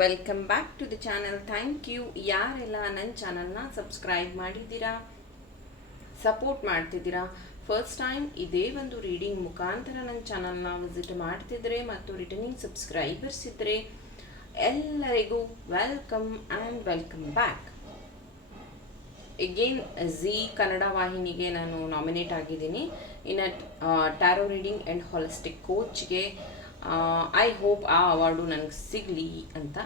Welcome back to the channel thank you ಯಾರೆಲ್ಲ ನನ್ನ ಚಾನಲ್ನ ಸಬ್ಸ್ಕ್ರೈಬ್ ಮಾಡಿದ್ದೀರಾ? ಸಪೋರ್ಟ್ ಮಾಡ್ತಿದ್ದೀರಾ? ಫಸ್ಟ್ ಟೈಮ್ ಇದೇ ಒಂದು ರೀಡಿಂಗ್ ಮುಖಾಂತರ ನನ್ನ ಚಾನಲ್ನ ವಿಸಿಟ್ ಮಾಡ್ತಿದ್ರೆ ಮತ್ತು ರಿಟರ್ನಿಂಗ್ ಸಬ್ಸ್ಕ್ರೈಬರ್ಸ್ ಇದ್ದರೆ ಎಲ್ಲರಿಗೂ welcome and welcome back again Zee Kannada ವಾಹಿನಿಗೆ ನಾನು ನಾಮಿನೇಟ್ ಆಗಿದ್ದೀನಿ. In at tarot reading and holistic ಕೋಚ್ಗೆ I hope ಆ ಅವಾರ್ಡು ನನಗೆ ಸಿಗಲಿ ಅಂತ.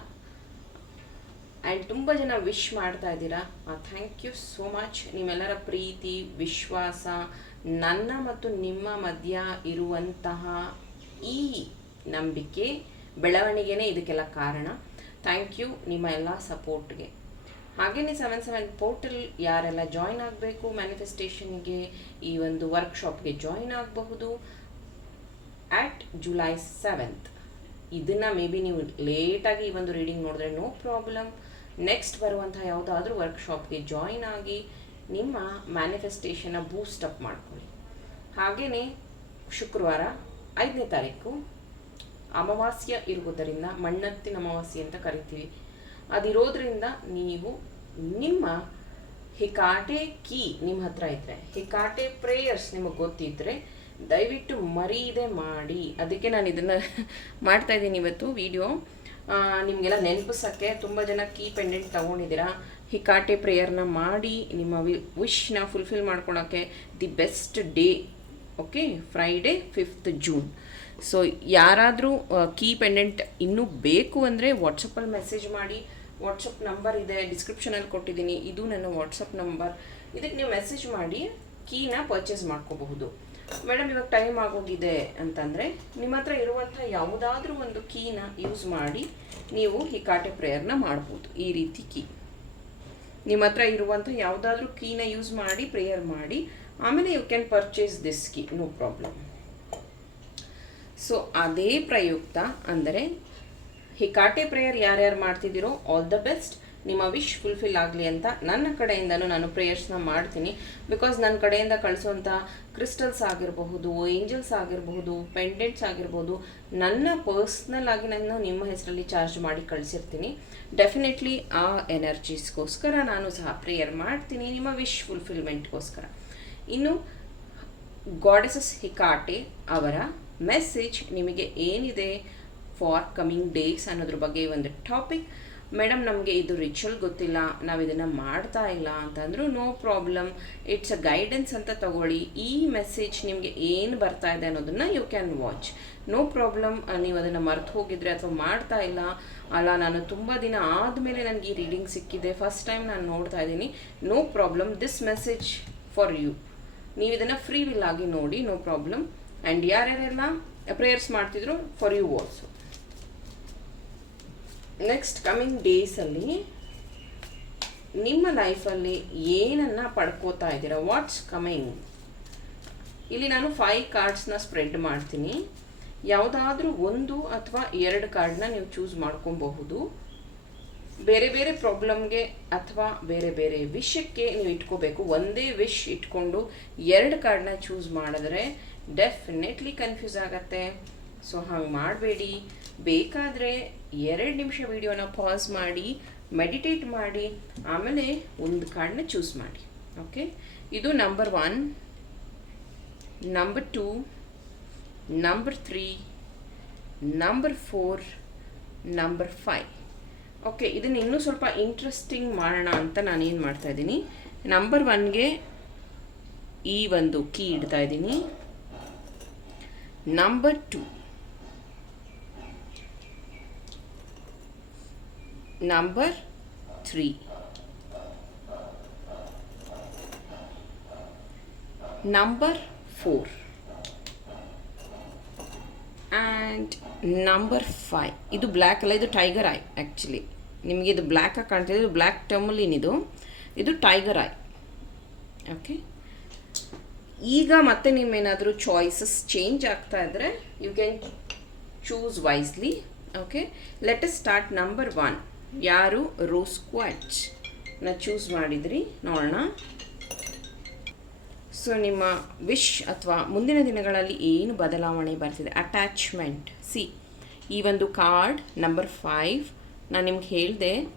ಆ್ಯಂಡ್ ತುಂಬ ಜನ ವಿಶ್ ಮಾಡ್ತಾ ಇದ್ದೀರಾ? ಥ್ಯಾಂಕ್ ಯು ಸೋ ಮಚ್ ನಿಮ್ಮೆಲ್ಲರ ಪ್ರೀತಿ, ವಿಶ್ವಾಸ, ನನ್ನ ಮತ್ತು ನಿಮ್ಮ ಮಧ್ಯ ಇರುವಂತಹ ಈ ನಂಬಿಕೆ ಬೆಳವಣಿಗೆನೇ ಇದಕ್ಕೆಲ್ಲ ಕಾರಣ. ಥ್ಯಾಂಕ್ ಯು ನಿಮ್ಮ ಎಲ್ಲ ಸಪೋರ್ಟ್ಗೆ ಹಾಗೆಯೇ ಸೆವೆನ್ ಸೆವೆನ್ ಪೋರ್ಟಲ್ ಯಾರೆಲ್ಲ ಜಾಯ್ನ್ ಆಗಬೇಕು ಮ್ಯಾನಿಫೆಸ್ಟೇಷನ್ಗೆ ಈ ಒಂದು ವರ್ಕ್ಶಾಪ್ಗೆ ಜಾಯ್ನ್ ಆಗಬಹುದು. ಆ್ಯಟ್ ಜುಲೈ ಸೆವೆಂತ್ ಇದನ್ನು ಮೇ ಬಿ ನೀವು ಲೇಟಾಗಿ ಈ ಒಂದು ರೀಡಿಂಗ್ ನೋಡಿದ್ರೆ ನೋ ಪ್ರಾಬ್ಲಮ್ ನೆಕ್ಸ್ಟ್ ಬರುವಂಥ ಯಾವುದಾದ್ರೂ ವರ್ಕ್ಶಾಪ್ಗೆ ಜಾಯಿನ್ ಆಗಿ ನಿಮ್ಮ ಮ್ಯಾನಿಫೆಸ್ಟೇಷನ್ನ ಬೂಸ್ಟ್ ಅಪ್ ಮಾಡ್ಕೊಳ್ಳಿ. ಹಾಗೆಯೇ ಶುಕ್ರವಾರ ಐದನೇ ತಾರೀಕು ಅಮಾವಾಸ್ಯ ಇರುವುದರಿಂದ ಮಣ್ಣತ್ತಿನ ಅಮಾವಾಸ್ಯೆ ಅಂತ ಕರಿತೀವಿ. ಅದಿರೋದ್ರಿಂದ ನೀವು ನಿಮ್ಮ ಹಿಕಾಟೆ ಕೀ ನಿಮ್ಮ ಹತ್ರ ಇದ್ದರೆ ಹಿಕಾಟೆ ಪ್ರೇಯರ್ಸ್ ನಿಮಗೆ ಗೊತ್ತಿದ್ದರೆ ದಯವಿಟ್ಟು ಮರೀದೆ ಮಾಡಿ. ಅದಕ್ಕೆ ನಾನು ಇದನ್ನು ಮಾಡ್ತಾ ಇದ್ದೀನಿ ಇವತ್ತು ವಿಡಿಯೋ ನಿಮಗೆಲ್ಲ ನೆನಪಿಸೋಕ್ಕೆ ತುಂಬ ಜನ ಕೀ ಪೆಂಡೆಂಟ್ ತೊಗೊಂಡಿದ್ದೀರಾ. ಹಿಕಾಟೆ ಪ್ರೇಯರ್ನ ಮಾಡಿ ನಿಮ್ಮ ವಿ ವಿಶ್ನ ಫುಲ್ಫಿಲ್ ಮಾಡ್ಕೊಳಕ್ಕೆ the best day okay Friday fifth June so ಯಾರಾದರೂ ಕೀ ಪೆಂಡೆಂಟ್ ಇನ್ನೂ ಬೇಕು ಅಂದರೆ ವಾಟ್ಸಪ್ಪಲ್ಲಿ ಮೆಸೇಜ್ ಮಾಡಿ. ವಾಟ್ಸಪ್ ನಂಬರ್ ಇದೆ ಡಿಸ್ಕ್ರಿಪ್ಷನಲ್ಲಿ ಕೊಟ್ಟಿದ್ದೀನಿ. ಇದು ನನ್ನ ವಾಟ್ಸಪ್ ನಂಬರ್ ಇದಕ್ಕೆ ನೀವು ಮೆಸೇಜ್ ಮಾಡಿ ಕೀನ ಪರ್ಚೇಸ್ ಮಾಡ್ಕೋಬಹುದು. ಮೇಡಮ್, ಇವಾಗ ಟೈಮ್ ಆಗೋಗಿದೆ ಅಂತಂದರೆ ನಿಮ್ಮ ಹತ್ರ ಇರುವಂಥ ಯಾವುದಾದ್ರೂ ಒಂದು ಕೀನ ಯೂಸ್ ಮಾಡಿ ನೀವು ಈ ಕಾಟೆ ಪ್ರೇಯರ್ನ ಮಾಡ್ಬೋದು, ಈ ರೀತಿ ಕೀ. ನಿಮ್ಮ ಹತ್ರ ಇರುವಂಥ ಯಾವುದಾದ್ರೂ ಕೀನ ಯೂಸ್ ಮಾಡಿ, ಪ್ರೇಯರ್ ಮಾಡಿ, ಆಮೇಲೆ you can purchase this key no problem so ಅದೇ ಪ್ರಯುಕ್ತ ಅಂದರೆ ಹಿಕಾಟೆ ಪ್ರೇಯರ್ ಯಾರ್ಯಾರು ಮಾಡ್ತಿದ್ದೀರೋ ಆಲ್ ದ ಬೆಸ್ಟ್ ನಿಮ್ಮ ವಿಶ್ ಫುಲ್ಫಿಲ್ ಆಗಲಿ ಅಂತ ನನ್ನ ಕಡೆಯಿಂದನೂ ನಾನು ಪ್ರೇಯರ್ಸ್ನ ಮಾಡ್ತೀನಿ. ಬಿಕಾಸ್ ನನ್ನ ಕಡೆಯಿಂದ ಕಳಿಸುವಂಥ ಕ್ರಿಸ್ಟಲ್ಸ್ ಆಗಿರಬಹುದು ಏಂಜಲ್ಸ್ ಆಗಿರಬಹುದು ಪೆಂಡೆಂಟ್ಸ್ ಆಗಿರ್ಬೋದು ನನ್ನ ಪರ್ಸ್ನಲ್ ಆಗಿ ನಾನು ನಿಮ್ಮ ಹೆಸರಲ್ಲಿ ಚಾರ್ಜ್ ಮಾಡಿ ಕಳಿಸಿರ್ತೀನಿ. ಡೆಫಿನೆಟ್ಲಿ ಆ ಎನರ್ಜೀಸ್ಗೋಸ್ಕರ ನಾನು ಸಹ ಪ್ರೇಯರ್ ಮಾಡ್ತೀನಿ ನಿಮ್ಮ ವಿಶ್ ಫುಲ್ಫಿಲ್ಮೆಂಟ್ಗೋಸ್ಕರ ಇನ್ನು ಗಾಡೆಸಸ್ ಹಿಕಾಟೆ ಅವರ ಮೆಸೇಜ್ ನಿಮಗೆ ಏನಿದೆ ಫಾರ್ ಕಮಿಂಗ್ ಡೇಸ್ ಅನ್ನೋದ್ರ ಬಗ್ಗೆ ಒಂದು ಟಾಪಿಕ್ ಮೇಡಮ್ ನಮಗೆ ಇದು ರಿಚುವಲ್ ಗೊತ್ತಿಲ್ಲ ನಾವು ಇದನ್ನು ಮಾಡ್ತಾ ಇಲ್ಲ ಅಂತಂದರೂ no problem it's a guidance ಅಂತ ತಗೊಳ್ಳಿ, ಈ ಮೆಸೇಜ್ ನಿಮಗೆ ಏನು ಬರ್ತಾ ಇದೆ ಅನ್ನೋದನ್ನು you can watch no problem ನೀವು ಅದನ್ನು ಮರ್ತು ಹೋಗಿದ್ರೆ ಅಥವಾ ಮಾಡ್ತಾ ಇಲ್ಲ, ಅಲ್ಲ, ನಾನು ತುಂಬ ದಿನ ಆದಮೇಲೆ ನನಗೆ ಈ ರೀಡಿಂಗ್ ಸಿಕ್ಕಿದೆ ಫಸ್ಟ್ ಟೈಮ್ ನಾನು ನೋಡ್ತಾ ಇದ್ದೀನಿ no problem this message for you ನೀವು ಇದನ್ನು ಫ್ರೀ ವಿಲ್ ಆಗಿ ನೋಡಿ ನೋ ಪ್ರಾಬ್ಲಮ್ ಆ್ಯಂಡ್ ಯಾರ್ಯಾರೆಲ್ಲ ಪ್ರೇಯರ್ಸ್ ಮಾಡ್ತಿದ್ರು for you also next coming ಡೇಸಲ್ಲಿ ನಿಮ್ಮ ಲೈಫಲ್ಲಿ ಏನನ್ನು ಪಡ್ಕೋತಾ ಇದ್ದೀರಾ? ವಾಟ್ಸ್ ಕಮಿಂಗ್ ಇಲ್ಲಿ ನಾನು ಫೈವ್ ಕಾರ್ಡ್ಸ್ನ ಸ್ಪ್ರೆಡ್ ಮಾಡ್ತೀನಿ. ಯಾವುದಾದ್ರೂ ಒಂದು ಅಥವಾ ಎರಡು ಕಾರ್ಡ್ನ ನೀವು ಚೂಸ್ ಮಾಡ್ಕೊಬಹುದು. ಬೇರೆ ಬೇರೆ ಪ್ರಾಬ್ಲಮ್ಗೆ ಅಥವಾ ಬೇರೆ ಬೇರೆ ವಿಷಯಕ್ಕೆ ನೀವು ಇಟ್ಕೋಬೇಕು. ಒಂದೇ ವಿಶ್ ಇಟ್ಕೊಂಡು ಎರಡು ಕಾರ್ಡ್ನ ಚೂಸ್ ಮಾಡಿದ್ರೆ ಡೆಫಿನೆಟ್ಲಿ ಕನ್ಫ್ಯೂಸ್ ಆಗತ್ತೆ. ಸೊ ಹಾಗೆ ಮಾಡಬೇಡಿ. ಬೇಕಾದರೆ ಎರಡು ನಿಮಿಷ ವಿಡಿಯೋನ ಪಾಸ್ ಮಾಡಿ ಮೆಡಿಟೇಟ್ ಮಾಡಿ, ಆಮೇಲೆ ಒಂದು ಕಾರ್ಡ್ನ ಚೂಸ್ ಮಾಡಿ. ಓಕೆ ಇದು number one number two number three number four number five okay ಇದನ್ನು ಇನ್ನೂ ಸ್ವಲ್ಪ ಇಂಟ್ರೆಸ್ಟಿಂಗ್ ಮಾಡೋಣ ಅಂತ ನಾನೇನು ಮಾಡ್ತಾಯಿದ್ದೀನಿ ನಂಬರ್ ಒನ್ಗೆ ಈ ಒಂದು ಕೀ ಇಡ್ತಾ ಇದ್ದೀನಿ. Number two number 3. Number four and number five ಇದು ಬ್ಲ್ಯಾಕ್ ಅಲ್ಲ, ಇದು ಟೈಗರ್ ಐ ಆ್ಯಕ್ಚುಲಿ ನಿಮಗೆ ಇದು ಬ್ಲ್ಯಾಕಾಗಿ ಕಾಣ್ತಿದೆ, ಇದು ಬ್ಲ್ಯಾಕ್ ಟರ್ಮಲಿನಿದು ಇದು ಟೈಗರ್ ಐ ಓಕೆ ಈಗ ಮತ್ತೆ ನಿಮ್ಮೇನಾದರೂ ಚಾಯ್ಸಸ್ ಚೇಂಜ್ ಆಗ್ತಾ ಇದ್ದರೆ you can choose wisely okay let us start number one ಯಾರು? ರೋಸ್ ಕ್ವಾಚ್ನ ಚೂಸ್ ಮಾಡಿದ್ರಿ. ನೋಡೋಣ. ಸೊ ನಿಮ್ಮ ವಿಶ್ ಅಥವಾ ಮುಂದಿನ ದಿನಗಳಲ್ಲಿ ಏನು ಬದಲಾವಣೆ ಬರ್ತಿದೆ? ಅಟ್ಯಾಚ್ಮೆಂಟ್ ಸಿ ಈ ಒಂದು ಕಾರ್ಡ್ ನಂಬರ್ ಫೈವ್ ನಾನು ನಿಮ್ಗೆ ಹೇಳಿದೆ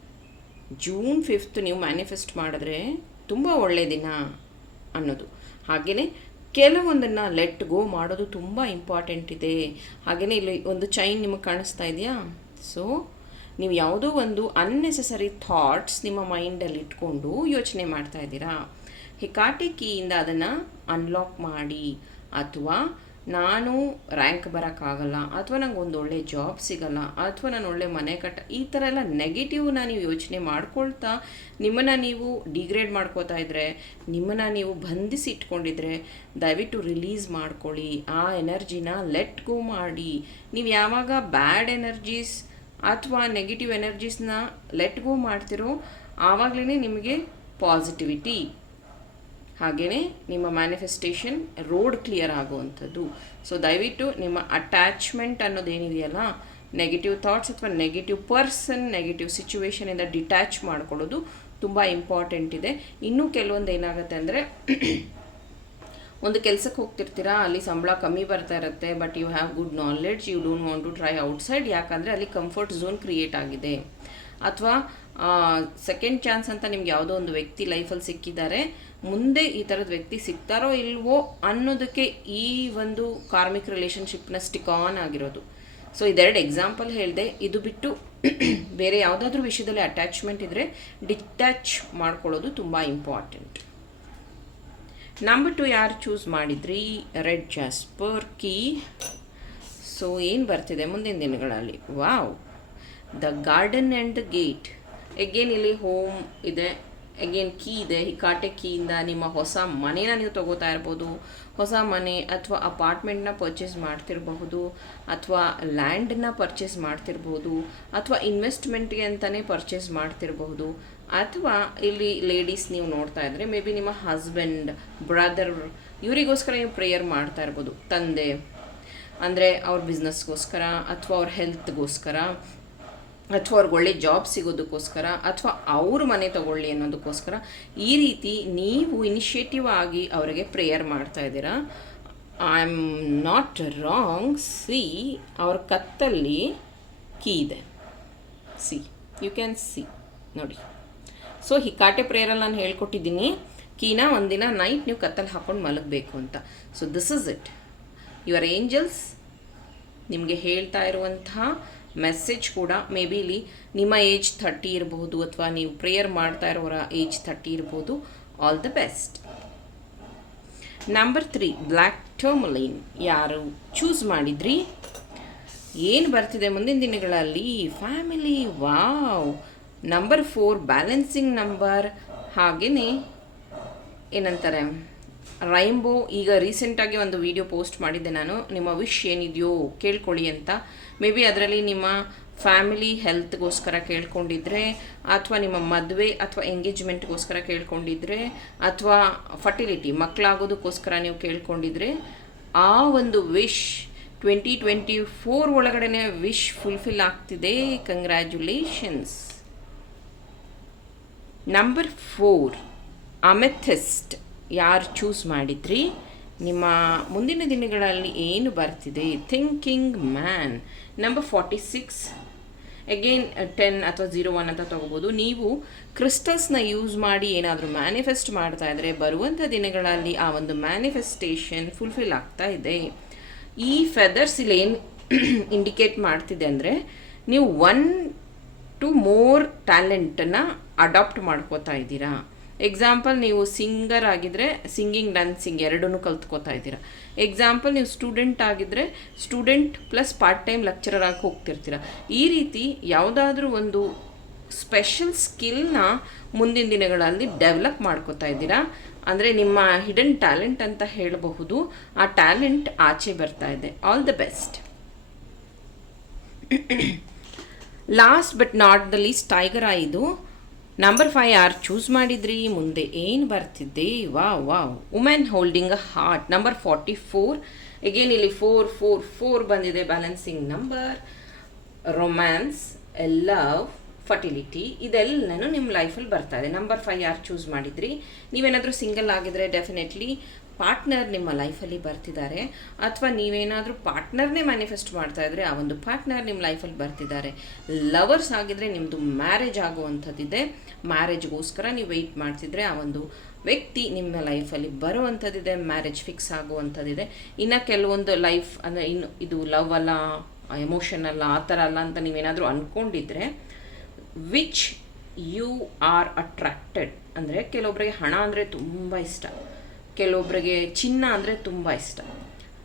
ಜೂನ್ ಫಿಫ್ತ್ ನೀವು ಮ್ಯಾನಿಫೆಸ್ಟ್ ಮಾಡಿದ್ರೆ ತುಂಬ ಒಳ್ಳೆಯ ದಿನ ಅನ್ನೋದು. ಹಾಗೆಯೇ ಕೆಲವೊಂದನ್ನು ಲೆಟ್ ಗೋ ಮಾಡೋದು ತುಂಬ ಇಂಪಾರ್ಟೆಂಟ್ ಇದೆ. ಹಾಗೆಯೇ ಇಲ್ಲಿ ಒಂದು ಚೈನ್ ನಿಮಗೆ ಕಾಣಿಸ್ತಾ ಇದೆಯಾ? ಸೊ ನೀವು ಯಾವುದೋ ಒಂದು ಅನ್ನೆಸೆಸರಿ ಥಾಟ್ಸ್ ನಿಮ್ಮ ಮೈಂಡಲ್ಲಿ ಇಟ್ಕೊಂಡು ಯೋಚನೆ ಮಾಡ್ತಾ ಇದ್ದೀರಾ? ಹೆಕಾಟೆ ಕೀಯಿಂದ ಅದನ್ನು ಅನ್ಲಾಕ್ ಮಾಡಿ ಅಥವಾ ನಾನು ರ್ಯಾಂಕ್ ಬರೋಕ್ಕಾಗಲ್ಲ ಅಥವಾ ನಂಗೆ ಒಂದು ಒಳ್ಳೆ ಜಾಬ್ ಸಿಗಲ್ಲ ಅಥವಾ ನಾನು ಒಳ್ಳೆ ಮನೆ ಕಟ್ಟ, ಈ ಥರ ಎಲ್ಲ ನೆಗೆಟಿವ್ನ ನೀವು ಯೋಚನೆ ಮಾಡ್ಕೊಳ್ತಾ ನಿಮ್ಮನ್ನು ನೀವು ಡಿಗ್ರೇಡ್ ಮಾಡ್ಕೋತಾ ಇದ್ದರೆ ನಿಮ್ಮನ್ನು ನೀವು ಬಂಧಿಸಿ ಇಟ್ಕೊಂಡಿದ್ರೆ ದಯವಿಟ್ಟು ರಿಲೀಸ್ ಮಾಡ್ಕೊಳ್ಳಿ. ಆ ಎನರ್ಜಿನ ಲೆಟ್ ಗೋ ಮಾಡಿ. ನೀವು ಯಾವಾಗ ಬ್ಯಾಡ್ ಎನರ್ಜೀಸ್ ಅಥವಾ ನೆಗೆಟಿವ್ ಎನರ್ಜೀಸ್ನ ಲೆಟ್ ಗೋ ಮಾಡ್ತಿರೋ ಆವಾಗಲೇ ನಿಮಗೆ ಪಾಸಿಟಿವಿಟಿ ಹಾಗೆಯೇ ನಿಮ್ಮ ಮ್ಯಾನಿಫೆಸ್ಟೇಷನ್ ರೋಡ್ ಕ್ಲಿಯರ್ ಆಗುವಂಥದ್ದು. ಸೊ ದಯವಿಟ್ಟು ನಿಮ್ಮ ಅಟ್ಯಾಚ್ಮೆಂಟ್ ಅನ್ನೋದೇನಿದೆಯಲ್ಲ ನೆಗೆಟಿವ್ ಥಾಟ್ಸ್ ಅಥವಾ ನೆಗೆಟಿವ್ ಪರ್ಸನ್ ನೆಗೆಟಿವ್ ಸಿಚುವೇಶನಿಂದ ಡಿಟ್ಯಾಚ್ ಮಾಡ್ಕೊಳ್ಳೋದು ತುಂಬ ಇಂಪಾರ್ಟೆಂಟ್ ಇದೆ. ಇನ್ನೂ ಕೆಲವೊಂದು ಏನಾಗುತ್ತೆ ಅಂದರೆ ಒಂದು ಕೆಲಸಕ್ಕೆ ಹೋಗ್ತಿರ್ತೀರಾ, ಅಲ್ಲಿ ಸಂಬಳ ಕಮ್ಮಿ ಬರ್ತಾ ಇರುತ್ತೆ but you have good knowledge you don't want to try outside ಯಾಕಂದರೆ ಅಲ್ಲಿ ಕಂಫರ್ಟ್ ಝೋನ್ ಕ್ರಿಯೇಟ್ ಆಗಿದೆ. ಅಥವಾ ಸೆಕೆಂಡ್ ಚಾನ್ಸ್ ಅಂತ ನಿಮ್ಗೆ ಯಾವುದೋ ಒಂದು ವ್ಯಕ್ತಿ ಲೈಫಲ್ಲಿ ಸಿಕ್ಕಿದ್ದಾರೆ, ಮುಂದೆ ಈ ಥರದ ವ್ಯಕ್ತಿ ಸಿಗ್ತಾರೋ ಇಲ್ವೋ ಅನ್ನೋದಕ್ಕೆ ಈ ಒಂದು ಕಾರ್ಮಿಕ್ ರಿಲೇಷನ್ಶಿಪ್ನ ಸ್ಟಿಕ್ ಆನ್ ಆಗಿರೋದು. ಸೊ ಇದೆರಡು ಎಕ್ಸಾಂಪಲ್ ಹೇಳಿದೆ. ಇದು ಬಿಟ್ಟು ಬೇರೆ ಯಾವುದಾದ್ರೂ ವಿಷಯದಲ್ಲಿ ಅಟ್ಯಾಚ್ಮೆಂಟ್ ಇದ್ದರೆ ಡಿಟ್ಯಾಚ್ ಮಾಡ್ಕೊಳ್ಳೋದು ತುಂಬ ಇಂಪಾರ್ಟೆಂಟ್ ನಂಬರ್ ಟು ಯಾರು ಚೂಸ್ ಮಾಡಿದ್ರಿ? ರೆಡ್ ಜಾಸ್ಪರ್ ಕೀ ಸೊ ಏನು ಬರ್ತಿದೆ ಮುಂದಿನ ದಿನಗಳಲ್ಲಿ? Wow the garden and the gate again ಇಲ್ಲಿ ಹೋಮ್ ಇದೆ. ಅಗೇನ್ ಕೀ ಇದೆ. ಹಿಕಾಟೆ ಕೀಯಿಂದ ನಿಮ್ಮ ಹೊಸ ಮನೇನ ನೀವು ತಗೋತಾ ಇರ್ಬೋದು. ಹೊಸ ಮನೆ ಅಥವಾ ಅಪಾರ್ಟ್ಮೆಂಟ್ನ ಪರ್ಚೇಸ್ ಮಾಡ್ತಿರಬಹುದು. ಅಥವಾ ಲ್ಯಾಂಡನ್ನ ಪರ್ಚೇಸ್ ಮಾಡ್ತಿರ್ಬೋದು. ಅಥವಾ ಇನ್ವೆಸ್ಟ್ಮೆಂಟ್ಗೆ ಅಂತಲೇ ಪರ್ಚೇಸ್ ಮಾಡ್ತಿರಬಹುದು. ಅಥವಾ ಇಲ್ಲಿ ಲೇಡೀಸ್ ನೀವು ನೋಡ್ತಾ ಇದ್ರೆ ಮೇ ಬಿ ನಿಮ್ಮ ಹಸ್ಬೆಂಡ್ ಬ್ರದರ್ ಇವರಿಗೋಸ್ಕರ ನೀವು ಪ್ರೇಯರ್ ಮಾಡ್ತಾ ಇರ್ಬೋದು. ತಂದೆ, ಅಂದರೆ ಅವ್ರ ಬಿಸ್ನೆಸ್ಗೋಸ್ಕರ ಅಥವಾ ಅವ್ರ ಹೆಲ್ತ್ಗೋಸ್ಕರ ಅಥವಾ ಅವ್ರಿಗೆ ಒಳ್ಳೆ ಜಾಬ್ ಸಿಗೋದಕ್ಕೋಸ್ಕರ, ಅಥವಾ ಅವ್ರ ಮನೆ ತಗೊಳ್ಳಿ ಅನ್ನೋದಕ್ಕೋಸ್ಕರ, ಈ ರೀತಿ ನೀವು ಇನಿಷಿಯೇಟಿವ್ ಆಗಿ ಅವರಿಗೆ ಪ್ರೇಯರ್ ಮಾಡ್ತಾ ಇದ್ದೀರಾ. I am not wrong see ಅವ್ರ ಕತ್ತಲ್ಲಿ ಕೀ ಇದೆ. ಸಿ ಯು ಕ್ಯಾನ್ ಸಿ ನೋಡಿ. ಸೊ ಹಿಕಾಟೆ ಪ್ರೇಯರಲ್ಲಿ ನಾನು ಹೇಳ್ಕೊಟ್ಟಿದ್ದೀನಿ, ಕೀನ ಒಂದಿನ ನೈಟ್ ನೀವು ಕತ್ತಲ್ಲಿ ಹಾಕೊಂಡು ಮಲಗಬೇಕು ಅಂತ. So this is it your angels ನಿಮಗೆ ಹೇಳ್ತಾ ಇರುವಂತಹ ಮೆಸೇಜ್ ಕೂಡ ಮೇ ಬಿ ಇಲ್ಲಿ ನಿಮ್ಮ ಏಜ್ ಥರ್ಟಿ ಇರಬಹುದು ಅಥವಾ ನೀವು ಪ್ರೇಯರ್ ಮಾಡ್ತಾ ಇರೋರ ಏಜ್ ಥರ್ಟಿ ಇರಬಹುದು all the best number three black tourmaline ಯಾರು ಚೂಸ್ ಮಾಡಿದ್ರಿ? ಏನು ಬರ್ತಿದೆ ಮುಂದಿನ ದಿನಗಳಲ್ಲಿ? Family wow number four balancing number ಹಾಗೆಯೇ ಏನಂತಾರೆ? ರೈಂಬೋ ಈಗ ರೀಸೆಂಟಾಗಿ ಒಂದು ವಿಡಿಯೋ ಪೋಸ್ಟ್ ಮಾಡಿದ್ದೆ ನಾನು. ನಿಮ್ಮ ವಿಶ್ ಏನಿದೆಯೋ ಕೇಳ್ಕೊಳ್ಳಿ ಅಂತ. ಮೇ ಬಿ ಅದರಲ್ಲಿ ನಿಮ್ಮ ಫ್ಯಾಮಿಲಿ ಹೆಲ್ತ್ಗೋಸ್ಕರ ಕೇಳ್ಕೊಂಡಿದ್ರೆ, ಅಥವಾ ನಿಮ್ಮ ಮದುವೆ ಅಥವಾ ಎಂಗೇಜ್ಮೆಂಟ್ಗೋಸ್ಕರ ಕೇಳ್ಕೊಂಡಿದ್ರೆ, ಅಥವಾ ಫರ್ಟಿಲಿಟಿ ಮಕ್ಕಳಾಗೋದಕ್ಕೋಸ್ಕರ ನೀವು ಕೇಳ್ಕೊಂಡಿದ್ರೆ, ಆ ಒಂದು ವಿಶ್ ಟ್ವೆಂಟಿ ಟ್ವೆಂಟಿ ಫೋರ್ ಒಳಗಡೆ ವಿಶ್ ಫುಲ್ಫಿಲ್ ಆಗ್ತಿದೆ. ಕಂಗ್ರ್ಯಾಚುಲೇಷನ್ಸ್ ನಂಬರ್ ಫೋರ್ ಅಮೆಥಿಸ್ಟ್ ಯಾರು ಚೂಸ್ ಮಾಡಿದ್ರಿ? ನಿಮ್ಮ ಮುಂದಿನ ದಿನಗಳಲ್ಲಿ ಏನು ಬರ್ತಿದೆ? Thinking man number forty six again ten ಅಥವಾ ಝೀರೋ ಒನ್ ಅಂತ ತೊಗೋಬೋದು. ನೀವು ಕ್ರಿಸ್ಟಲ್ಸ್ನ ಯೂಸ್ ಮಾಡಿ ಏನಾದರೂ ಮ್ಯಾನಿಫೆಸ್ಟ್ ಮಾಡ್ತಾ ಇದ್ದರೆ ಬರುವಂಥ ದಿನಗಳಲ್ಲಿ ಆ ಒಂದು ಮ್ಯಾನಿಫೆಸ್ಟೇಷನ್ ಫುಲ್ಫಿಲ್ ಆಗ್ತಾ ಇದೆ. ಈ ಫೆದರ್ಸ್ ಇಲ್ಲಿ ಏನು ಇಂಡಿಕೇಟ್ ಮಾಡ್ತಿದೆ ಅಂದರೆ ನೀವು ಒನ್ ಟು ಮೋರ್ ಟ್ಯಾಲೆಂಟನ್ನು ಅಡಾಪ್ಟ್ ಮಾಡ್ಕೋತಾ ಇದ್ದೀರಾ? ಎಕ್ಸಾಂಪಲ್ ನೀವು ಸಿಂಗರ್ ಆಗಿದ್ದರೆ ಸಿಂಗಿಂಗ್ ಡ್ಯಾನ್ಸಿಂಗ್ ಎರಡನ್ನೂ ಕಲ್ತ್ಕೋತಾ ಇದ್ದೀರಾ. ಎಕ್ಸಾಂಪಲ್ ನೀವು ಸ್ಟೂಡೆಂಟ್ ಆಗಿದ್ದರೆ student plus part time lecturer ಆಗಿ ಹೋಗ್ತಿರ್ತೀರ. ಈ ರೀತಿ ಯಾವುದಾದ್ರೂ ಒಂದು ಸ್ಪೆಷಲ್ ಸ್ಕಿಲ್ನ ಮುಂದಿನ ದಿನಗಳಲ್ಲಿ ಡೆವಲಪ್ ಮಾಡ್ಕೋತಾ ಇದ್ದೀರಾ? ಅಂದರೆ ನಿಮ್ಮ ಹಿಡನ್ ಟ್ಯಾಲೆಂಟ್ ಅಂತ ಹೇಳಬಹುದು. ಆ ಟ್ಯಾಲೆಂಟ್ ಆಚೆ ಬರ್ತಾ ಇದೆ. All the best last but not the least tiger ಇದು. ನಂಬರ್ ಫೈವ್ ಯಾರು ಚೂಸ್ ಮಾಡಿದ್ರಿ? ಮುಂದೆ ಏನು ಬರ್ತಿದ್ದೆ? ವಾ ವಾ women holding a heart number forty four again ಇಲ್ಲಿ ಫೋರ್ ಫೋರ್ ಫೋರ್ ಬಂದಿದೆ. Balancing number romance love fertility ಇದೆಲ್ಲನೂ ನಿಮ್ಮ ಲೈಫಲ್ಲಿ ಬರ್ತಾ ಇದೆ. ನಂಬರ್ ಫೈವ್ ಯಾರು ಚೂಸ್ ಮಾಡಿದ್ರಿ? ನೀವೇನಾದರೂ ಸಿಂಗಲ್ ಆಗಿದ್ರೆ ಡೆಫಿನೆಟ್ಲಿ ಪಾರ್ಟ್ನರ್ ನಿಮ್ಮ ಲೈಫಲ್ಲಿ ಬರ್ತಿದ್ದಾರೆ ಅಥವಾ ನೀವೇನಾದರೂ ಪಾರ್ಟ್ನರ್ನೇ ಮ್ಯಾನಿಫೆಸ್ಟ್ ಮಾಡ್ತಾ ಇದ್ರೆ ಆ ಒಂದು ಪಾರ್ಟ್ನರ್ ನಿಮ್ಮ ಲೈಫಲ್ಲಿ ಬರ್ತಿದ್ದಾರೆ. ಲವರ್ಸ್ ಆಗಿದ್ರೆ ನಿಮ್ಮದು ಮ್ಯಾರೇಜ್ ಆಗುವಂಥದ್ದಿದೆ. ಮ್ಯಾರೇಜ್ಗೋಸ್ಕರ ನೀವು ವೆಯ್ಟ್ ಮಾಡ್ತಿದ್ರೆ ಆ ಒಂದು ವ್ಯಕ್ತಿ ನಿಮ್ಮ ಲೈಫಲ್ಲಿ ಬರುವಂಥದ್ದಿದೆ, ಮ್ಯಾರೇಜ್ ಫಿಕ್ಸ್ ಆಗುವಂಥದ್ದಿದೆ. ಇನ್ನು ಕೆಲವೊಂದು ಲೈಫ್ ಅಂದರೆ ಇನ್ನು ಇದು ಲವ್ ಅಲ್ಲ, ಎಮೋಷನ್ ಅಲ್ಲ, ಆ ಥರ ಅಲ್ಲ ಅಂತ ನೀವೇನಾದರೂ ಅಂದ್ಕೊಂಡಿದ್ರೆ ವಿಚ್ ಯು ಆರ್ ಅಟ್ರಾಕ್ಟೆಡ್ ಅಂದರೆ ಕೆಲವೊಬ್ಬರಿಗೆ ಹಣ ಅಂದರೆ ತುಂಬ ಇಷ್ಟ. ಕೆಲವೊಬ್ಬರಿಗೆ ಚಿನ್ನ ಅಂದರೆ ತುಂಬ ಇಷ್ಟ.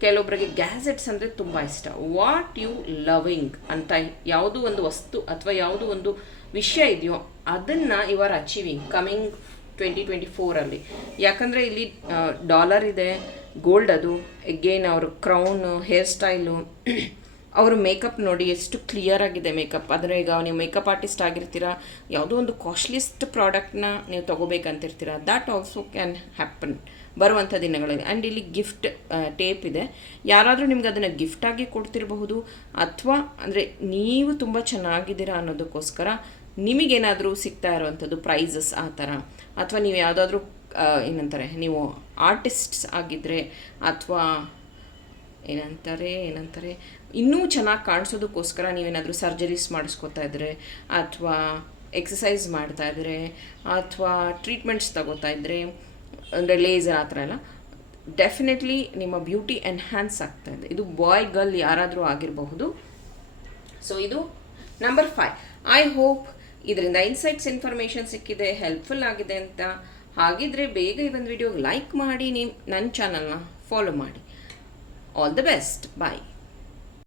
ಕೆಲವೊಬ್ಬರಿಗೆ ಗ್ಯಾಜೆಟ್ಸ್ ಅಂದರೆ ತುಂಬ ಇಷ್ಟ. ವಾಟ್ ಯು ಲವಿಂಗ್ ಅಂತ ಯಾವುದೋ ಒಂದು ವಸ್ತು ಅಥವಾ ಯಾವುದೋ ಒಂದು ವಿಷಯ ಇದೆಯೋ ಅದನ್ನು you are achieving coming twenty twenty ಫೋರಲ್ಲಿ ಯಾಕಂದರೆ ಇಲ್ಲಿ ಡಾಲರ್ ಇದೆ ಗೋಲ್ಡ್ ಅದು. ಎಗೇನ್ ಅವರು ಕ್ರೌನು ಹೇರ್ ಸ್ಟೈಲು ಅವರು ಮೇಕಪ್ ನೋಡಿ ಎಷ್ಟು ಕ್ಲಿಯರ್ ಆಗಿದೆ ಮೇಕಪ್ ಆದರೆ ಈಗ ನೀವು ಮೇಕಪ್ ಆರ್ಟಿಸ್ಟ್ ಆಗಿರ್ತೀರಾ, ಯಾವುದೋ ಒಂದು ಕಾಸ್ಟ್ಲಿಸ್ಟ್ ಪ್ರಾಡಕ್ಟ್ನ ನೀವು ತೊಗೋಬೇಕಂತಿರ್ತೀರ ದ್ಯಾಟ್ ಆಲ್ಸೋ ಕ್ಯಾನ್ ಹ್ಯಾಪನ್ ಬರುವಂಥ ದಿನಗಳಲ್ಲಿ. ಆ್ಯಂಡ್ ಇಲ್ಲಿ ಗಿಫ್ಟ್ ಟೇಪ್ ಇದೆ. ಯಾರಾದರೂ ನಿಮ್ಗೆ ಅದನ್ನು ಗಿಫ್ಟಾಗಿ ಕೊಡ್ತಿರಬಹುದು, ಅಥವಾ ಅಂದರೆ ನೀವು ತುಂಬ ಚೆನ್ನಾಗಿದ್ದೀರಾ ಅನ್ನೋದಕ್ಕೋಸ್ಕರ ನಿಮಗೇನಾದರೂ ಸಿಗ್ತಾ ಇರುವಂಥದ್ದು ಪ್ರೈಸಸ್ ಆ ಥರ. ಅಥವಾ ನೀವು ಯಾವುದಾದ್ರೂ ಏನಂತಾರೆ, ನೀವು ಆರ್ಟಿಸ್ಟ್ಸ್ ಆಗಿದ್ದರೆ ಅಥವಾ ಏನಂತಾರೆ ಏನಂತಾರೆ, ಇನ್ನೂ ಚೆನ್ನಾಗಿ ಕಾಣಿಸೋದಕ್ಕೋಸ್ಕರ ನೀವೇನಾದರೂ ಸರ್ಜರೀಸ್ ಮಾಡಿಸ್ಕೊತಾ ಇದ್ದರೆ ಅಥವಾ ಎಕ್ಸಸೈಸ್ ಮಾಡ್ತಾ ಇದ್ದರೆ ಅಥವಾ ಟ್ರೀಟ್ಮೆಂಟ್ಸ್ ತಗೋತಾ ಇದ್ದರೆ ಅಂದರೆ ಲೇಸರ್ ಆ ಥರ ಎಲ್ಲ ಡೆಫಿನೆಟ್ಲಿ ನಿಮ್ಮ ಬ್ಯೂಟಿ ಎನ್ಹ್ಯಾನ್ಸ್ ಆಗ್ತಾ ಇದೆ. ಇದು ಬಾಯ್ ಗರ್ಲ್ ಯಾರಾದರೂ ಆಗಿರಬಹುದು. ಸೊ ಇದು ನಂಬರ್ ಫೈವ್ ಐ ಹೋಪ್ ಇದರಿಂದ ಇನ್ಸೈಟ್ಸ್ ಇನ್ಫಾರ್ಮೇಷನ್ ಸಿಕ್ಕಿದೆ ಹೆಲ್ಪ್ಫುಲ್ ಆಗಿದೆ ಅಂತ. ಹಾಗಿದ್ರೆ ಬೇಗ ಈ ಒಂದು ವಿಡಿಯೋಗೆ ಲೈಕ್ ಮಾಡಿ ನಿಮ್ಮ ನನ್ನ ಚಾನಲ್ನ ಫಾಲೋ ಮಾಡಿ. All the best bye